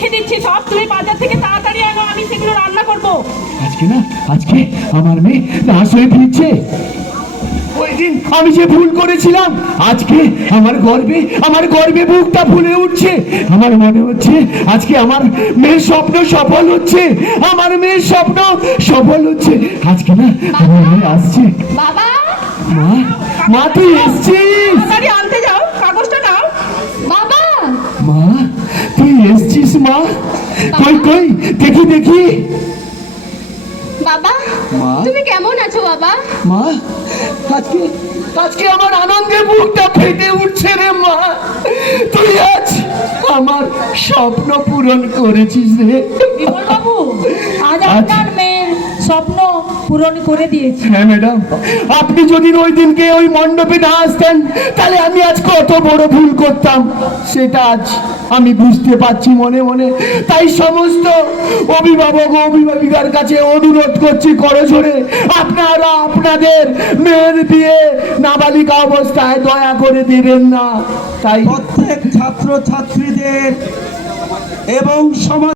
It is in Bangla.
লিখে দিচ্ছি, সব তুমি বাজার থেকে তাড়াতাড়ি আনো, আমি সেগুলো রান্না করব। আজকে আমার মেয়ে লাশ হয়ে ফিরছে। ওই দিন আমি যে ভুল করেছিলাম, আজকে আমার গর্বে বুকটা ফুলে উঠছে। আমার মনে হচ্ছে আজকে আমার মেয়ের স্বপ্ন সফল হচ্ছে, আমার মেয়ের স্বপ্ন সফল হচ্ছে। আজকে না আমার মেয়ে আসছে। বাবা, মা তুই এসছিস? তাড়াতাড়ি আনতে যাও, কাগজটা নাও। বাবা, মা তুই এসছিস? মা কই দেখি। বাবা, মা? তুমি কেমন আছো বাবা? মা আজকে আমার আনন্দে বুকটা ফেটে উঠছে রে মা। তুই আজ আমার স্বপ্ন পূরণ করেছিস রে। বিমল বাবু, আজ আপনার মেয়ের স্বপ্ন পূরণ করে দিয়েছি। হ্যাঁ ম্যাডাম, আপনি যদি ওই দিনকে ওই মণ্ডপে না আসতেন, তাহলে আমি আজ কত বড় ভুল করতাম সেটা আজ আমি বুঝতে পারছি মনে মনে। তাই সমস্ত অভিভাবক ও অভিভাবিকার কাছে অনুরোধ করছি করজোড়ে, আপনারা আপনাদের মেয়ের বিয়ে নাবালিকা অবস্থায় দয়া করে দেবেন না। তাই প্রত্যেক ছাত্র ছাত্রীদের এবং সমাজ